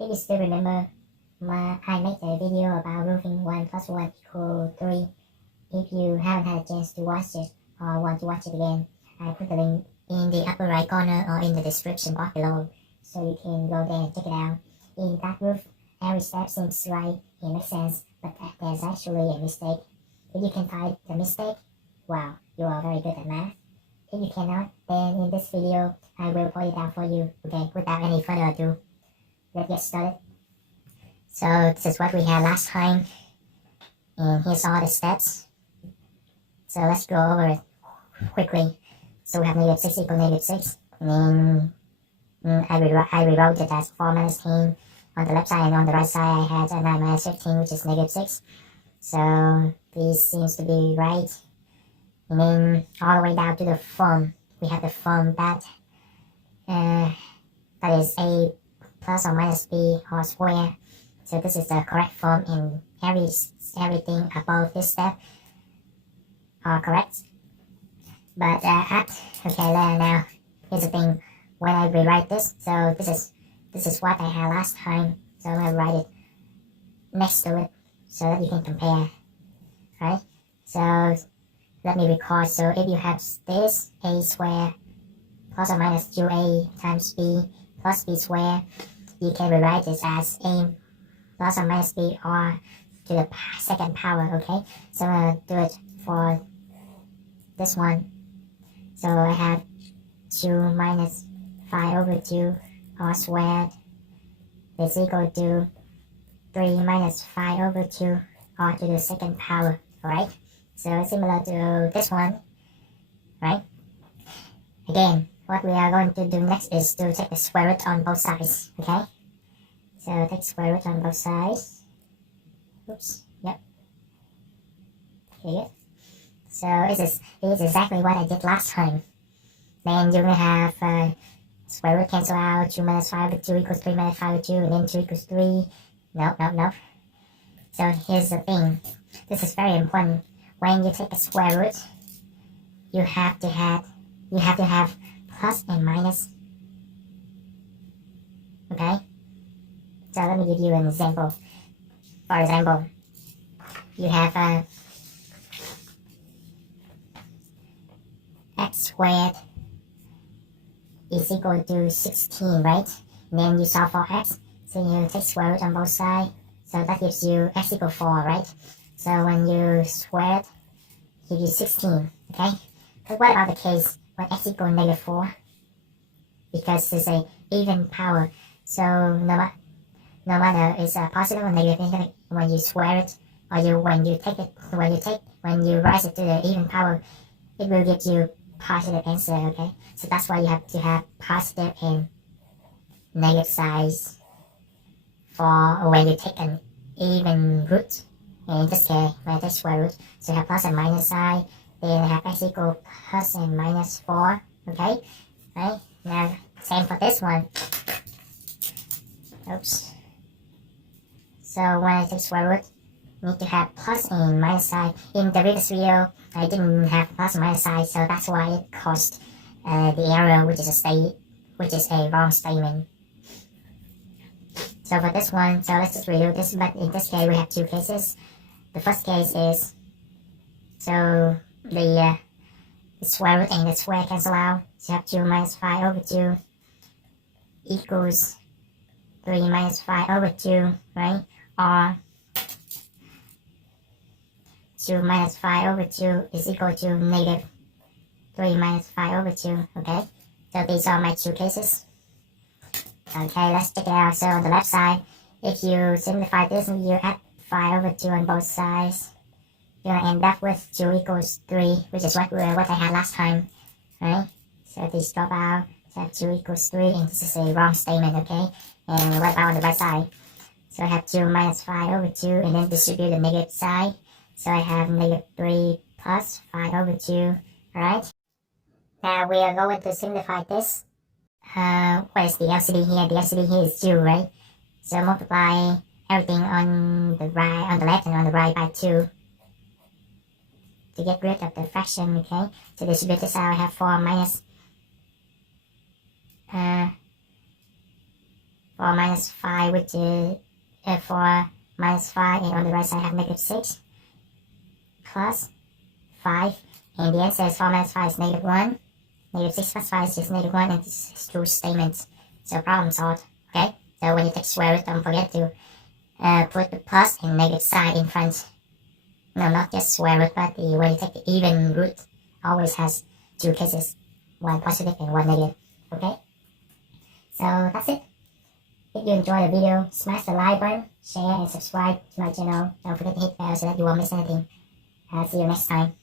If you still remember, I made a video about proving 1 plus 1 equals 3. If you haven't had a chance to watch it or want to watch it again, I put the link in the upper right corner or in the description box below, so you can go there and check it out. In that proof, every step seems right, it makes sense, but there's actually a mistake. If you can find the mistake, wow, you are very good at math. If you cannot, then in this video, I will point it out for you. Okay, without any further ado, let's get started. So this is what we had last time, and here's all the steps. So let's go over it quickly. So we have negative 6 equals negative 6, and then I rewrote it as 4 minus 10 on the left side, and on the right side I had 9 minus 15, which is negative 6. So this seems to be right. And then all the way down to the form, we have the form that is a plus or minus b whole square. So this is the correct form, and everything above this step are correct. But now here's the thing. When I rewrite this, so this is what I had last time. So I'm gonna write it next to it so that you can compare. Right? So let me record. So if you have this a square plus or minus 2a times b plus b square, you can rewrite this as a plus or minus b or to the second power. Okay, so I'm gonna do it for this one. So I have 2 minus 5 over 2 all squared is equal to 3 minus 5 over 2 all to the second power. Alright, so similar to this one, right? Again, what we are going to do next is to take the square root on both sides. Okay, so take square root on both sides. Oops, yep. Okay, so this is exactly what I did last time. Then you're gonna have square root cancel out. 2 minus 5 over 2 equals 3 minus 5 over 2, and then 2 equals 3. No. So here's the thing. This is very important. When you take a square root, you have to have plus and minus. Okay? So let me give you an example. For example, you have x squared is equal to 16, right? And then you solve for x, so you take square root on both sides, so that gives you x equals 4, right? So when you square it, it gives you 16, okay? But what about the case when x equals negative 4? Because it's an even power, so no matter it's a positive or negative, when you square it, or when you raise it to the even power, it will give you positive answer. Okay, so that's why you have to have positive and negative sides for when you take an even root. And in this case, when I take square root, so you have plus and minus side, then I have x equal plus and minus 4. Okay, right? Now same for this one. Oops. So when I take square root, need to have plus and minus side. In the previous video, I didn't have plus and minus side, so that's why it caused the error, which is a wrong statement. So for this one, so let's just redo this. But in this case, we have two cases. The first case is so the square root and the square cancel out. So you have 2 minus 5 over 2 equals 3 minus 5 over 2, right? Or 2 minus 5 over 2 is equal to negative 3 minus 5 over 2, okay? So these are my two cases. Okay, let's check it out. So on the left side, if you simplify this and you add 5 over 2 on both sides, you're going to end up with 2 equals 3, which is what I had last time, right? So these drop out, so 2 equals 3, and this is a wrong statement, okay? And what about on the right side? So I have 2 minus 5 over 2, and then distribute the negative side. So I have negative 3 plus 5 over 2, alright? Now we are going to simplify this. What is the LCD here? The LCD here is 2, right? So multiply everything on the left and on the right by 2 to get rid of the fraction, okay? To distribute this out, I have 4 for minus 5, which is for minus 5, and on the right side I have negative 6 plus 5, and the answer is 4 minus 5 is negative 1. Negative 6 plus 5 is just negative 1, and this is true statement. So problem solved. Okay, so when you take square root, don't forget to put the plus and negative sign in front. No, not just square root, but when you take the even root, always has two cases, one positive and one negative. Okay, so that's it. If you enjoyed the video, smash the like button, share and subscribe to my channel. Don't forget to hit the bell so that you won't miss anything. See you next time.